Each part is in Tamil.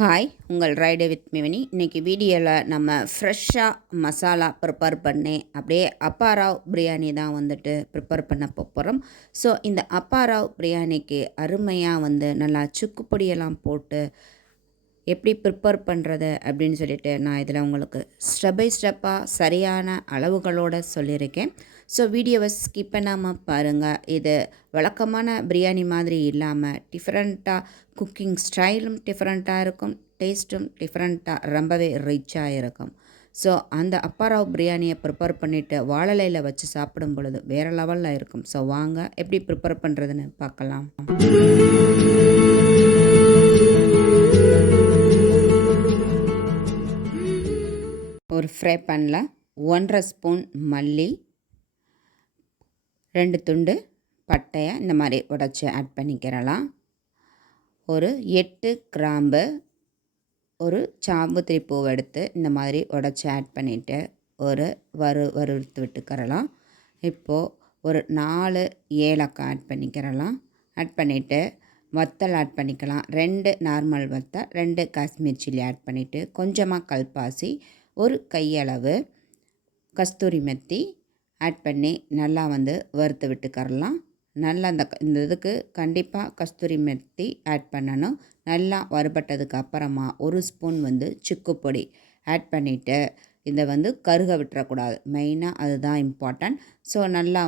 ஹாய், உங்கள் ரைடு வித் மிவனி. இன்றைக்கி வீடியோவில் நம்ம ஃப்ரெஷ்ஷாக மசாலா ப்ரிப்பேர் பண்ணி அப்படியே அப்பாராவ் பிரியாணி தான் வந்துட்டு ப்ரிப்பேர் பண்ண போகிறோம். ஸோ இந்த அப்பாராவ் பிரியாணிக்கு அருமையாக நல்லா சுக்கு பொடியெல்லாம் போட்டு எப்படி ப்ரிப்பேர் பண்ணுறது அப்படின்னு சொல்லிட்டு நான் இதில் உங்களுக்கு ஸ்டெப் பை ஸ்டெப்பாக சரியான அளவுகளோடு சொல்லியிருக்கேன். ஸோ வீடியோவை ஸ்கிப் பண்ணாமல் பாருங்கள். இது வழக்கமான பிரியாணி மாதிரி இல்லாமல் டிஃப்ரெண்ட்டாக குக்கிங் ஸ்டைலும் டிஃப்ரெண்ட்டாக இருக்கும், டேஸ்ட்டும் டிஃப்ரெண்ட்டாக ரொம்பவே ரிச்சாக இருக்கும். ஸோ அந்த அப்பாராவ் பிரியாணியை ப்ரிப்பேர் பண்ணிவிட்டு வாழலையில் வச்சு சாப்பிடும் பொழுது வேறு லெவலில் இருக்கும். ஸோ வாங்க எப்படி ப்ரிப்பேர் பண்ணுறதுன்னு பார்க்கலாம். ஒரு ஃப்ரை பேனில் 1.5 ஸ்பூன் மல்லி, 2 துண்டு பட்டையை இந்த மாதிரி உடச்சி ஆட் பண்ணிக்கிறலாம். ஒரு 8 கிராம்பு, ஒரு சாம்புத்திரி பூவை எடுத்து இந்த மாதிரி உடச்சி ஆட் பண்ணிவிட்டு ஒரு வறுத்து விட்டுக்கிறலாம். இப்போது ஒரு 4 ஏலக்காய் ஆட் பண்ணிக்கிறலாம். ஆட் பண்ணிவிட்டு வத்தல் ஆட் பண்ணிக்கலாம். 2 நார்மல் வத்தல், 2 காஷ்மீர் சில்லி ஆட் பண்ணிவிட்டு கொஞ்சமாக கல்பாசி, ஒரு கையளவு கஸ்தூரி மெத்தி ஆட் பண்ணி நல்லா வறுத்து விட்டுக்கரலாம். நல்லா இந்த இதுக்கு கண்டிப்பாக கஸ்தூரி மெத்தி ஆட் பண்ணணும். நல்லா வறுபட்டதுக்கு அப்புறமா 1 ஸ்பூன் சுக்கு பொடி ஆட் பண்ணிவிட்டு இதை கருக விட்டுறக்கூடாது. மெயினாக அதுதான் இம்பார்ட்டன்ட். ஸோ நல்லா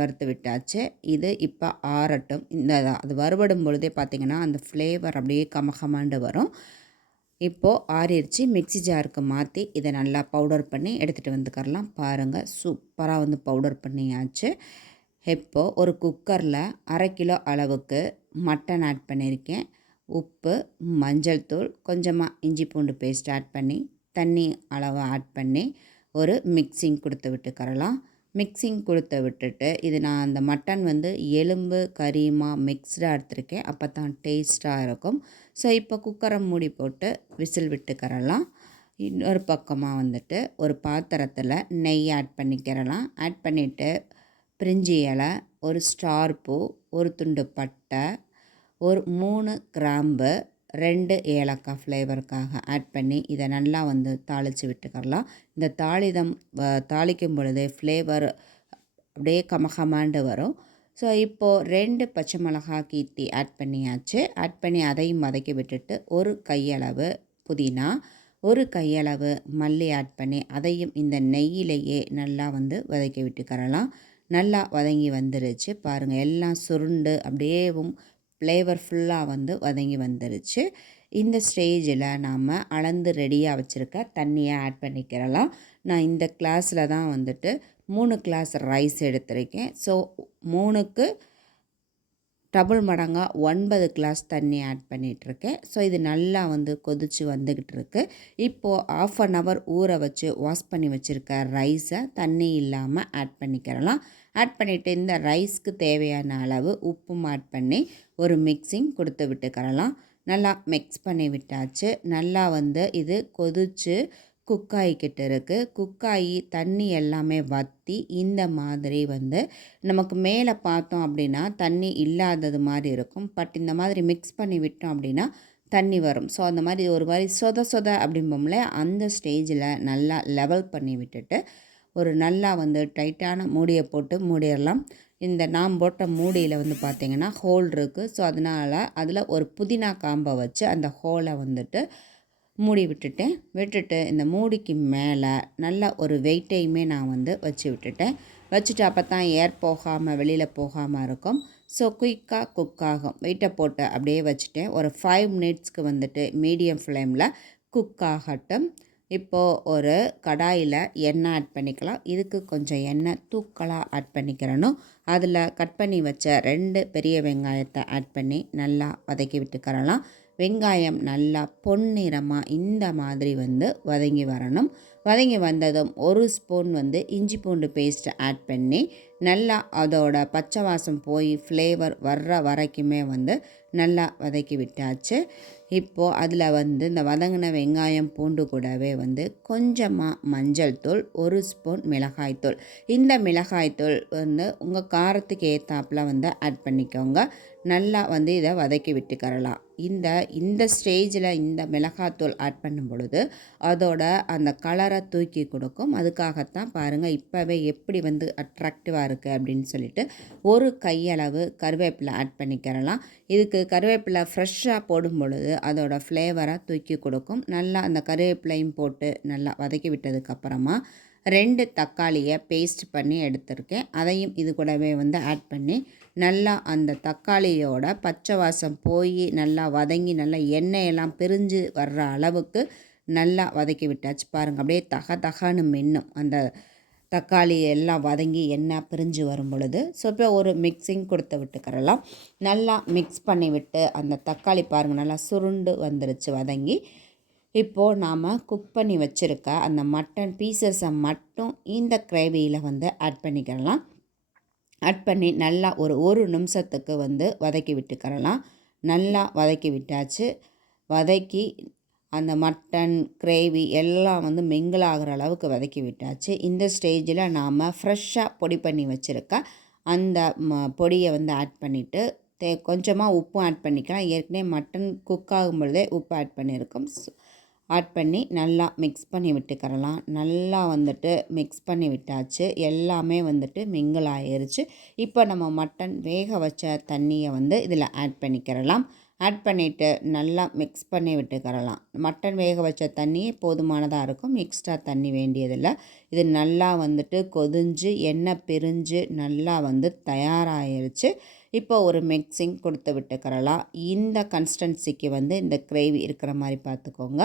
வறுத்து விட்டாச்சு. இது இப்போ ஆறட்டும். அது வறுபடும் பொழுதே பார்த்திங்கன்னா அந்த ஃப்ளேவர் அப்படியே கமகமாண்டு வரும். இப்போது ஆறிடுச்சு. மிக்ஸி ஜாருக்கு மாற்றி இதை நல்லா பவுடர் பண்ணி எடுத்துகிட்டு வந்துக்கரலாம். பாருங்கள், சூப்பராக பவுடர் பண்ணியாச்சு. இப்போது ஒரு குக்கரில் 1/2 கிலோ அளவுக்கு மட்டன் ஆட் பண்ணியிருக்கேன். உப்பு, மஞ்சள் தூள், கொஞ்சமாக இஞ்சி பூண்டு பேஸ்ட் ஆட் பண்ணி தண்ணி அளவு ஆட் பண்ணி ஒரு மிக்சிங் கொடுத்து விட்டுக்கரலாம். மிக்சிங் கொடுத்து விட்டுட்டு இது நான் அந்த மட்டன் எலும்பு கறியுமா மிக்ஸ்டாக எடுத்திருக்கேன். அப்போ தான் டேஸ்ட்டாக இருக்கும். ஸோ இப்போ குக்கரை மூடி போட்டு விசில் விட்டுக்கரலாம். இன்னொரு பக்கமாக ஒரு பாத்திரத்தில் நெய் ஆட் பண்ணிக்கிறலாம். ஆட் பண்ணிவிட்டு பிரிஞ்சி இலை, ஒரு ஸ்டார் பூ, ஒரு துண்டு பட்டை, ஒரு 3 கிராம்பு, 2 ஏலக்காய் ஃப்ளேவருக்காக ஆட் பண்ணி இதை நல்லா தாளித்து விட்டுக்கரலாம். இந்த தாளிக்கும் பொழுது ஃப்ளேவர் அப்படியே கமகமாண்டு வரும். ஸோ இப்போது 2 பச்சை மிளகாய் கீத்தி ஆட் பண்ணியாச்சு. ஆட் பண்ணி அதையும் வதக்கி விட்டுட்டு ஒரு கையளவு புதினா, ஒரு கையளவு மல்லி ஆட் பண்ணி அதையும் இந்த நெய்யிலேயே நல்லா வதக்கி விட்டுக்கரலாம். நல்லா வதங்கி வந்துருச்சு. பாருங்கள், எல்லாம் சுருண்டு அப்படியேவும் ஃப்ளேவர்ஃபுல்லாக வதங்கி வந்துருச்சு. இந்த ஸ்டேஜில் நாம் அளந்து ரெடியாக வச்சுருக்க தண்ணியை ஆட் பண்ணிக்கிறலாம். நான் இந்த கிளாஸில் தான் 3 கிளாஸ் ரைஸ் எடுத்திருக்கேன். ஸோ 3க்கு டபுள் மடங்காக 9 கிளாஸ் தண்ணி ஆட் பண்ணிகிட்ருக்கேன். ஸோ இது நல்லா கொதித்து வந்துக்கிட்டு இருக்குது. இப்போது 1/2 hour ஊற வச்சு வாஷ் பண்ணி வச்சுருக்க ரைஸை தண்ணி இல்லாமல் ஆட் பண்ணிக்கிறலாம். ஆட் பண்ணிவிட்டு இந்த ரைஸ்க்கு தேவையான அளவு உப்பும் ஆட் பண்ணி ஒரு மிக்சிங் கொடுத்து விட்டுக்கிறலாம். நல்லா மிக்ஸ் பண்ணி விட்டாச்சு. நல்லா இது கொதித்து குக்காயிக்கிட்டு இருக்குது. குக்காயி தண்ணி எல்லாமே வற்றி இந்த மாதிரி நமக்கு மேலே பார்த்தோம் அப்படின்னா தண்ணி இல்லாதது மாதிரி இருக்கும். பட் இந்த மாதிரி மிக்ஸ் பண்ணி விட்டோம் அப்படின்னா தண்ணி வரும். ஸோ அந்த மாதிரி ஒரு மாதிரி சொத அப்படிம்போம்ல, அந்த ஸ்டேஜில் நல்லா லெவல் பண்ணி விட்டுட்டு ஒரு நல்லா டைட்டான மூடியை போட்டு மூடிடலாம். இந்த நாம் போட்ட மூடியில் பார்த்திங்கன்னா ஹோல் இருக்குது. ஸோ அதனால் அதில் ஒரு புதினா காம்பை வச்சு அந்த ஹோலை மூடி விட்டுட்டு இந்த மூடிக்கு மேலே நல்லா ஒரு வெயிட்டையுமே நான் வச்சு விட்டுட்டேன். வச்சுட்டு அப்போ தான் ஏர் போகாமல் வெளியில் போகாமல் இருக்கும். ஸோ குயிக்காக குக் ஆகும். வெயிட்டை போட்டு அப்படியே வச்சுட்டேன். ஒரு 5 மினிட்ஸ்க்கு மீடியம் ஃப்ளேமில் குக் ஆகட்டும். இப்போது ஒரு கடாயில் எண்ணெய் ஆட் பண்ணிக்கலாம். இதுக்கு கொஞ்சம் எண்ணெய் தூக்கலாக ஆட் பண்ணிக்கிறணும். அதில் கட் பண்ணி வச்ச 2 பெரிய வெங்காயத்தை ஆட் பண்ணி நல்லா வதக்கி விட்டுக்கிறலாம். வெங்காயம் நல்லா பொன்னிறமாக இந்த மாதிரி வதங்கி வரணும். வதங்கி வந்ததும் 1 ஸ்பூன் இஞ்சி பூண்டு பேஸ்ட்டை ஆட் பண்ணி நல்லா அதோட பச்சை வாசம் போய் ஃப்ளேவர் வர்ற வரைக்குமே வந்து நல்லா வதக்கி விட்டாச்சு. இப்போது அதில் வந்து இந்த வதங்கின வெங்காயம் பூண்டு கூடவே வந்து கொஞ்சமாக மஞ்சள் தூள், 1 ஸ்பூன் மிளகாய்த்தூள். இந்த மிளகாய்த்தூள் வந்து உங்கள் காரத்துக்கு ஏற்றாப்புல வந்து ஆட் பண்ணிக்கோங்க. நல்லா வந்து இதை வதக்கி விட்டுக்கறலாம். இந்த ஸ்டேஜில் இந்த மிளகாய்த்தூள் ஆட் பண்ணும் பொழுது அதோட அந்த கலரை தூக்கி கொடுக்கும். அதுக்காகத்தான் பாருங்கள் இப்போவே எப்படி வந்து அட்ராக்டிவாக இருக்குது அப்படின்னு சொல்லிட்டு ஒரு கையளவு கருவேப்பிலை ஆட் பண்ணிக்கிறலாம். இதுக்கு கருவேப்பிலை ஃப்ரெஷ்ஷாக போடும் பொழுது அதோட ஃப்ளேவரை தூக்கி கொடுக்கும். நல்லா அந்த கருவேப்பிலையும் போட்டு நல்லா வதக்கி விட்டதுக்கப்புறமா 2 தக்காளியை பேஸ்ட் பண்ணி எடுத்திருக்கேன். அதையும் இது கூடவே வந்து ஆட் பண்ணி நல்லா அந்த தக்காளியோட பச்சை வாசம் போய் நல்லா வதங்கி நல்லா எண்ணெயெல்லாம் பிரிஞ்சு வர்ற அளவுக்கு நல்லா வதக்கி விட்டாச்சு. பாருங்கள் அப்படியே தகன்னு மின்னும் அந்த தக்காளி எல்லாம் வதங்கி எண்ணெய் பிரிஞ்சு வரும் பொழுது. ஸோ இப்போ ஒரு மிக்சிங் கொடுத்து விட்டுக்கிறலாம். நல்லா மிக்ஸ் பண்ணி விட்டு அந்த தக்காளி பாருங்கள் நல்லா சுருண்டு வந்துருச்சு வதங்கி. இப்போது நாம் குக் பண்ணி வச்சுருக்க அந்த மட்டன் பீசஸை மட்டும் இந்த கிரேவியில் வந்து ஆட் பண்ணிக்கிறலாம். ஆட் பண்ணி நல்லா ஒரு நிமிஷத்துக்கு வந்து வதக்கி விட்டுக்கிறலாம். நல்லா வதக்கி விட்டாச்சு. வதக்கி அந்த மட்டன் கிரேவி எல்லாம் வந்து மிங்கிள் ஆகிற அளவுக்கு வதக்கி விட்டாச்சு. இந்த ஸ்டேஜில் நாம் ஃப்ரெஷ்ஷாக பொடி பண்ணி வச்சுருக்க அந்த பொடியை வந்து ஆட் பண்ணிவிட்டு கொஞ்சமாக உப்பும் ஆட் பண்ணிக்கலாம். ஏற்கனவே மட்டன் குக் ஆகும் பொழுதே உப்பு ஆட் பண்ணியிருக்கோம். ஆட் பண்ணி நல்லா மிக்ஸ் பண்ணி விட்டுக்கிறலாம். நல்லா வந்துட்டு மிக்ஸ் பண்ணி விட்டாச்சு. எல்லாமே வந்துட்டு மிங்கிள் ஆகிருச்சு. இப்போ நம்ம மட்டன் வேக வச்ச தண்ணியை வந்து இதில் ஆட் பண்ணிக்கிறலாம். ஆட் பண்ணிவிட்டு நல்லா மிக்ஸ் பண்ணி விட்டுக்கிறலாம். மட்டன் வேக வச்ச தண்ணியே போதுமானதாக இருக்கும். எக்ஸ்ட்ரா தண்ணி வேண்டியதில்லை. இது நல்லா வந்துட்டு கொதிஞ்சு எண்ணெய் பிரிஞ்சு நல்லா வந்து தயாராகிருச்சு. இப்போ ஒரு மிக்சிங் கொடுத்து விட்டுக்கிறலாம். இந்த கன்சிஸ்டன்சிக்கு வந்து இந்த கிரேவி இருக்கிற மாதிரி பார்த்துக்கோங்க.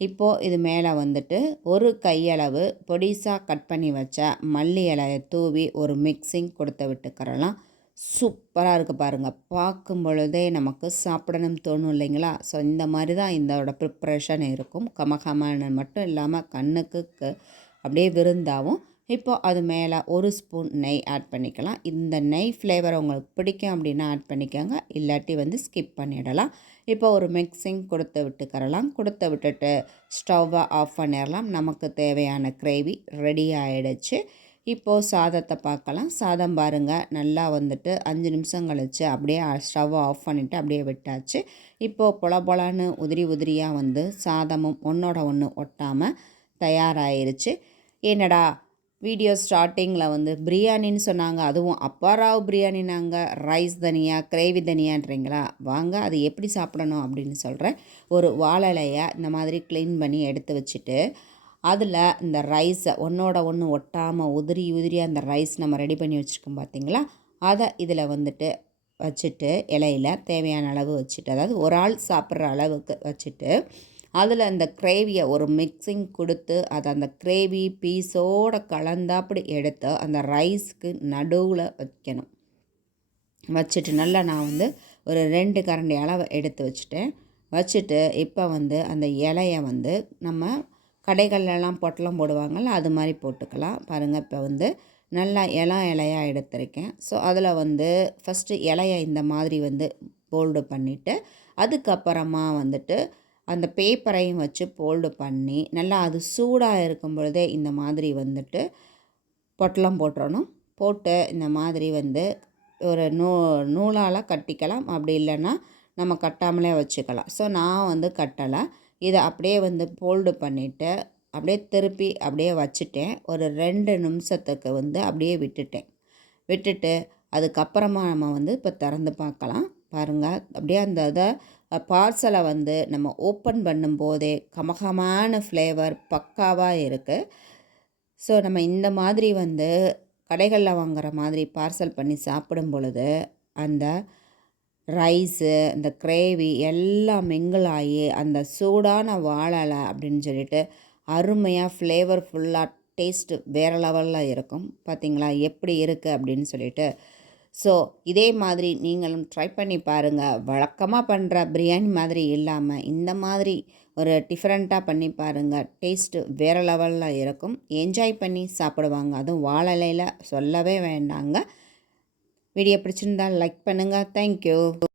இப்போது இது மேலே வந்துட்டு ஒரு கையளவு பொடிசாக கட் பண்ணி வச்ச மல்லி இலையை தூவி ஒரு மிக்சிங் கொடுத்து விட்டுக்கிறலாம். சூப்பராக இருக்குது பாருங்கள். பார்க்கும் பொழுதே நமக்கு சாப்பிடணும் தோணும் இல்லைங்களா? ஸோ இந்த மாதிரி தான் இதோட ப்ரிப்ரேஷன் இருக்கும். கமகமான மட்டும் இல்லாமல் கண்ணுக்கு அப்படியே விருந்தாகவும். இப்போ அது மேலே 1 ஸ்பூன் நெய் ஆட் பண்ணிக்கலாம். இந்த நெய் ஃப்ளேவர் உங்களுக்கு பிடிக்கும் அப்படின்னா ஆட் பண்ணிக்கோங்க. இல்லாட்டி வந்து ஸ்கிப் பண்ணிடலாம். இப்போ ஒரு மிக்சிங் கொடுத்து விட்டுக்கிறலாம். கொடுத்து விட்டுட்டு ஸ்டவ்வை ஆஃப் பண்ணிடலாம். நமக்கு தேவையான கிரேவி ரெடி ஆகிடுச்சு. இப்போது சாதத்தை பார்க்கலாம். சாதம் பாருங்கள் நல்லா வந்துட்டு 5 நிமிஷம் கழித்து அப்படியே ஸ்டவ்வை ஆஃப் பண்ணிவிட்டு அப்படியே விட்டாச்சு. இப்போது பொலன்னு உதிரியாக வந்து சாதமும் ஒன்றோட ஒன்று ஒட்டாமல் தயாராகிருச்சு. என்னடா வீடியோ ஸ்டார்டிங்கில் வந்து பிரியாணின்னு சொன்னாங்க, அதுவும் அப்பாராவ் பிரியாணினாங்க, ரைஸ் தனியாக கிரேவி தனியான்றீங்களா? வாங்க அது எப்படி சாப்பிடணும் அப்படின்னு சொல்கிறேன். ஒரு வாழலையை இந்த மாதிரி க்ளீன் பண்ணி எடுத்து வச்சுட்டு அதில் இந்த ரைஸை ஒன்றோட ஒன்று ஒட்டாமல் உதிரியாக அந்த ரைஸ் நம்ம ரெடி பண்ணி வச்சுருக்கோம் பார்த்திங்களா, அதை இதில் வந்துட்டு வச்சுட்டு இலையில் தேவையான அளவு வச்சுட்டு, அதாவது ஒரு ஆள் சாப்பிட்ற அளவுக்கு வச்சுட்டு அதில் அந்த கிரேவியை ஒரு மிக்சிங் கொடுத்து அதை அந்த கிரேவி பீஸோடு கலந்தாப்படி எடுத்து அந்த ரைஸ்க்கு நடுவில் வைக்கணும். வச்சுட்டு நல்லா நான் வந்து ஒரு 2 கரண்டி அளவை எடுத்து வச்சுட்டு இப்போ வந்து அந்த இலையை வந்து நம்ம கடைகள்லாம் பொட்டலம் போடுவாங்கள்ல, அது மாதிரி போட்டுக்கலாம். பாருங்கள் இப்போ வந்து நல்லா இலையாக எடுத்திருக்கேன். ஸோ அதில் வந்து ஃபஸ்ட்டு இலையை இந்த மாதிரி வந்து ஃபோல்டு பண்ணிவிட்டு அதுக்கப்புறமா வந்துட்டு அந்த பேப்பரையும் வச்சு ஃபோல்டு பண்ணி நல்லா அது சூடாக இருக்கும் பொழுதே இந்த மாதிரி வந்துட்டு பொட்டலம் போட்டுறணும். போட்டு இந்த மாதிரி வந்து ஒரு நூலால் கட்டிக்கலாம். அப்படி இல்லைன்னா நம்ம கட்டாமலே வச்சுக்கலாம். ஸோ நான் வந்து கட்டலை. இதை அப்படியே வந்து ஃபோல்டு பண்ணிவிட்டு அப்படியே திருப்பி அப்படியே வச்சுட்டேன். ஒரு 2 நிமிஷத்துக்கு வந்து அப்படியே விட்டுட்டு அதுக்கப்புறமா நம்ம வந்து இப்போ திறந்து பார்க்கலாம். பாருங்கள் அப்படியே அந்த இதை பார்சலை வந்து நம்ம ஓப்பன் பண்ணும்போதே கமகமான ஃப்ளேவர் பக்காவாக இருக்குது. ஸோ நம்ம இந்த மாதிரி வந்து கடைகளில் வாங்குகிற மாதிரி பார்சல் பண்ணி சாப்பிடும் பொழுது அந்த ரைஸு அந்த கிரேவி எல்லாம் மிங்கிள் ஆகி அந்த சூடான வாழலை அப்படின்னு சொல்லிட்டு அருமையாக ஃப்ளேவர்ஃபுல்லாக டேஸ்ட்டு வேறு லெவலில் இருக்கும். பார்த்திங்களா எப்படி இருக்குது அப்படின்னு சொல்லிட்டு. ஸோ இதே மாதிரி நீங்களும் ட்ரை பண்ணி பாருங்கள். வழக்கமாக பண்ணுற பிரியாணி மாதிரி இல்லாமல் இந்த மாதிரி ஒரு டிஃப்ரெண்ட்டாக பண்ணி பாருங்கள். டேஸ்ட்டு வேறு லெவலில் இருக்கும். என்ஜாய் பண்ணி சாப்பிடுவாங்க. அதுவும் வாழை இலையில் சொல்லவே வேண்டாங்க. வீடியோ பிடிச்சிருந்தால் லைக் பண்ணுங்கள். தேங்க்யூ.